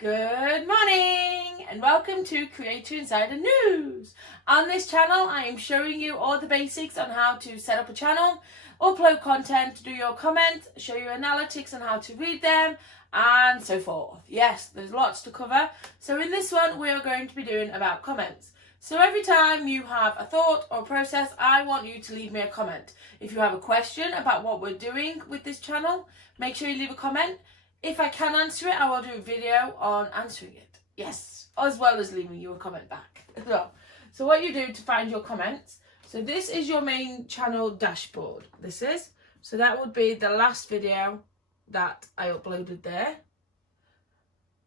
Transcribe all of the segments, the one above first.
Good morning and welcome to Creator Insider News. On this channel I am showing you all the basics on how to set up a channel, upload content, do your comments, show you analytics on how to read them and so forth. Yes, there's lots to cover. So in this one we are going to be doing about comments. So every time you have a thought or process, I want you to leave me a comment. If you have a question about what we're doing with this channel, make sure you leave a comment. If I can answer it, I will do a video on answering it. Yes, as well as leaving you a comment back. So what you do to find your comments, so this is your main channel dashboard. So that would be the last video that I uploaded there.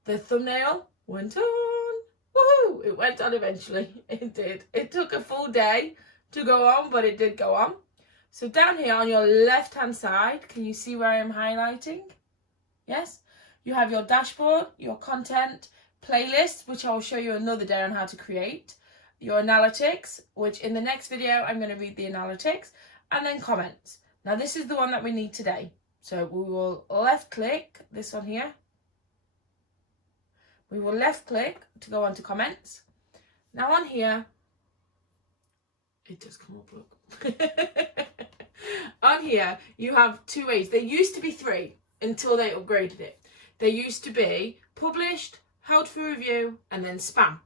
The thumbnail went on. Woohoo! It went on eventually. It did. It took a full day to go on, but it did go on. So down here on your left hand side, can you see where I am highlighting? Yes, you have your dashboard, your content, playlist, which I'll show you another day on how to create, your analytics, which in the next video I'm going to read the analytics, and then comments. Now this is the one that we need today. So we will left click this one here. We will left click to go on to comments. Now on here, it does come up, look. On here you have two ways. There used to be three. Until they upgraded it. There used to be published, held for review, and then spam.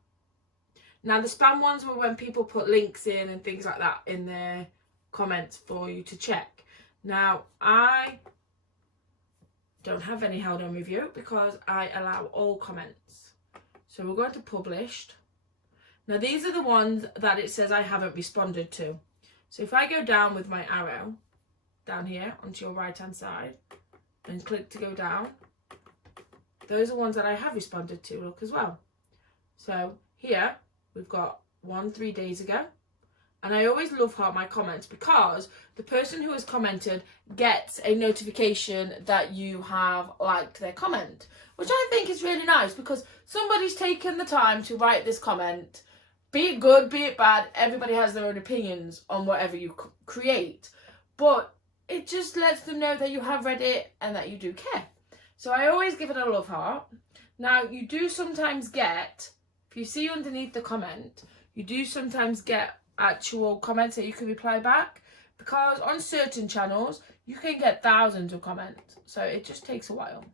Now the spam ones were when people put links in and things like that in their comments for you to check. Now I don't have any held on review because I allow all comments. So we're going to published. Now these are the ones that it says I haven't responded to. So if I go down with my arrow down here onto your right hand side, and click to go down, those are ones that I have responded to, look, as well. So here we've got one 3 days ago, and I always love heart my comments because the person who has commented gets a notification that you have liked their comment, which I think is really nice because somebody's taken the time to write this comment. Be it good, be it bad, everybody has their own opinions on whatever you create, but it just lets them know that you have read it and that you do care. So I always give it a love heart. Now you do sometimes get, if you see underneath the comment, you do sometimes get actual comments that you can reply back, because on certain channels you can get thousands of comments, so it just takes a while.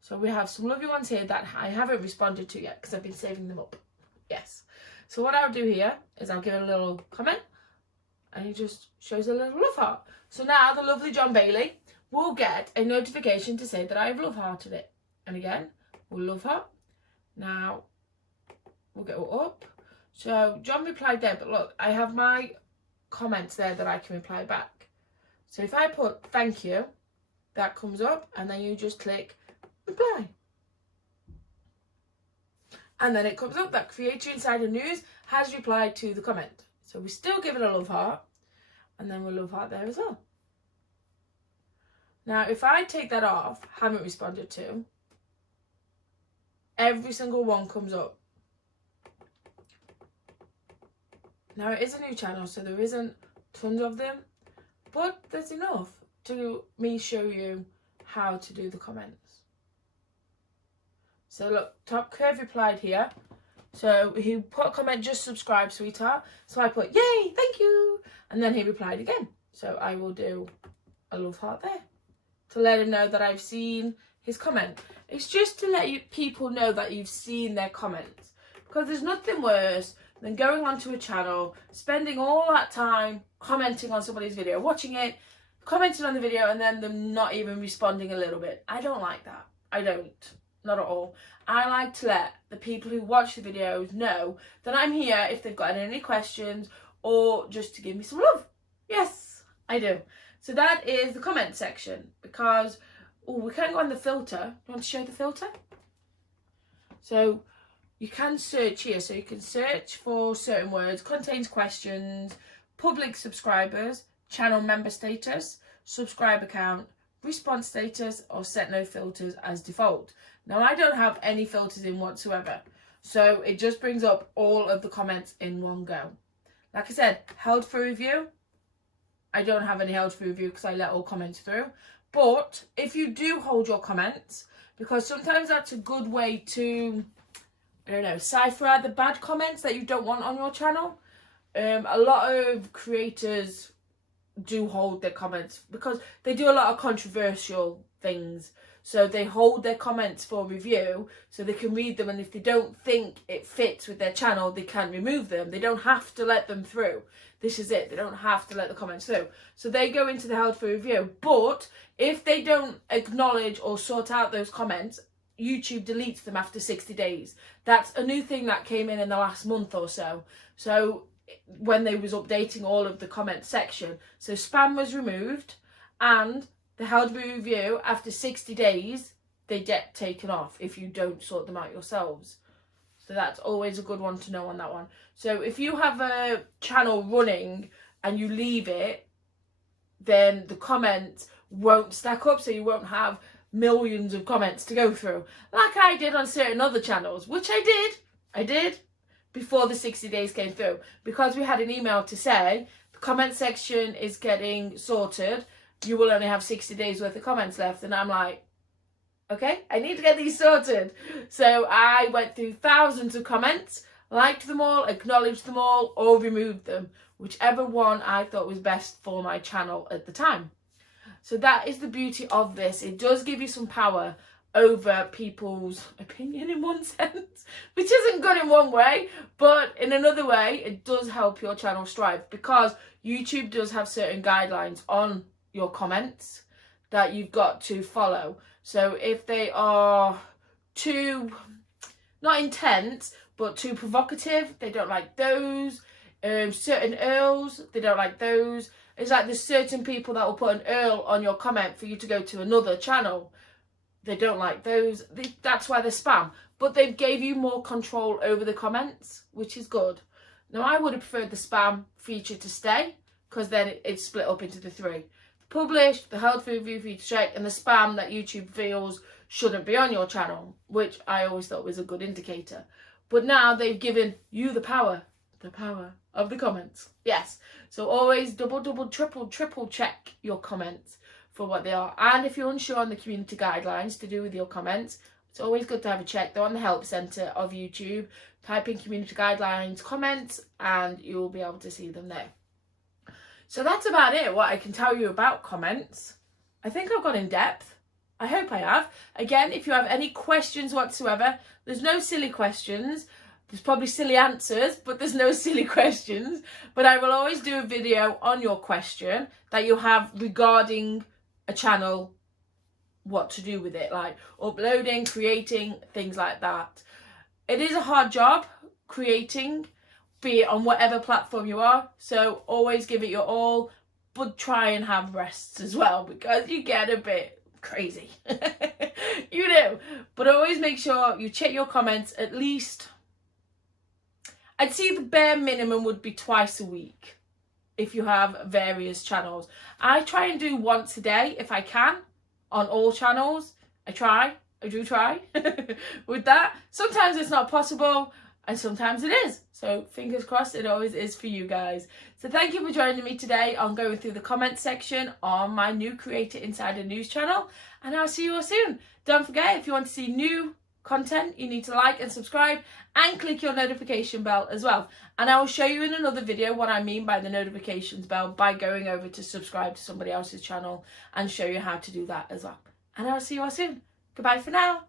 So we have some lovely ones here that I haven't responded to yet because I've been saving them up. Yes. So what I'll do here is I'll give a little comment and it just shows a little love heart. So now the lovely John Bailey will get a notification to say that I've love hearted it. And again, we'll love heart. Now we'll go up. So John replied there, but look, I have my comments there that I can reply back. So if I put thank you, that comes up and then you just click reply. And then it comes up that Creator Insider News has replied to the comment. So we still give it a love heart, and then we'll love heart there as well. Now if I take that off, haven't responded to, every single one comes up. Now it is a new channel, so there isn't tons of them, but there's enough to me show you how to do the comments. So look, Top Curve replied here. So he put a comment, just subscribe, sweetheart. So I put, yay, thank you. And then he replied again. So I will do a love heart there to let him know that I've seen his comment. It's just to let people know that you've seen their comments. Because there's nothing worse than going onto a channel, spending all that time commenting on somebody's video, watching it, commenting on the video, and then them not even responding a little bit. I don't like that. I don't. Not at all. I like to let the people who watch the videos know that I'm here if they've got any questions or just to give me some love. Yes, I do. So that is the comment section because, oh, we can't go on the filter. You want to show the filter? So you can search here. So you can search for certain words, contains questions, public subscribers, channel member status, subscriber count, response status, or set no filters as default. Now I don't have any filters in whatsoever, so it just brings up all of the comments in one go. Like I said, held for review, I don't have any held for review because I let all comments through. But if you do hold your comments, because sometimes that's a good way to, I don't know, cipher out the bad comments that you don't want on your channel. A lot of creators do hold their comments because they do a lot of controversial things. So they hold their comments for review so they can read them, and if they don't think it fits with their channel, they can remove them. They don't have to let them through. This is it. They don't have to let the comments through. So they go into the held for review. But if they don't acknowledge or sort out those comments, YouTube deletes them after 60 days. That's a new thing that came in the last month or so. So when they was updating all of the comment section. So spam was removed, and the held for review after 60 days, they get taken off if you don't sort them out yourselves. So that's always a good one to know on that one. So if you have a channel running and you leave it, then the comments won't stack up, so you won't have millions of comments to go through. Like I did on certain other channels, which I did before the 60 days came through. Because we had an email to say, the comment section is getting sorted, you will only have 60 days worth of comments left. And I'm like, okay, I need to get these sorted. So I went through thousands of comments, liked them all, acknowledged them all, or removed them, whichever one I thought was best for my channel at the time. So that is the beauty of this. It does give you some power over people's opinion in one sense, which isn't good in one way, but in another way, it does help your channel strive, because YouTube does have certain guidelines on your comments that you've got to follow. So if they are too, not intense, but too provocative, they don't like those. Certain earls, they don't like those. It's like there's certain people that will put an earl on your comment for you to go to another channel. They don't like those. That's why they're spam. But they gave you more control over the comments, which is good. Now, I would have preferred the spam feature to stay, because then it's split up into the three. Published, the held for review for you to check, and the spam that YouTube feels shouldn't be on your channel, which I always thought was a good indicator. But now they've given you the power of the comments. Yes, so always double, triple check your comments for what they are. And if you're unsure on the community guidelines to do with your comments, it's always good to have a check. They're on the help centre of YouTube. Type in community guidelines comments and you'll be able to see them there. So that's about it, what I can tell you about comments. I think I've gone in depth. I hope I have. Again, if you have any questions whatsoever, there's no silly questions. There's probably silly answers, but there's no silly questions. But I will always do a video on your question that you have regarding a channel, what to do with it, like uploading, creating, things like that. It is a hard job creating, be it on whatever platform you are, so always give it your all, but try and have rests as well, because you get a bit crazy. You do, but always make sure you check your comments at least. I'd say the bare minimum would be twice a week if you have various channels. I try and do once a day if I can on all channels. I do try with that. Sometimes it's not possible and sometimes it is. So fingers crossed it always is for you guys. So thank you for joining me today on going through the comment section on my new Creator Insider News channel. And I'll see you all soon. Don't forget, if you want to see new content, you need to like and subscribe and click your notification bell as well. And I will show you in another video what I mean by the notifications bell by going over to subscribe to somebody else's channel and show you how to do that as well. And I'll see you all soon. Goodbye for now.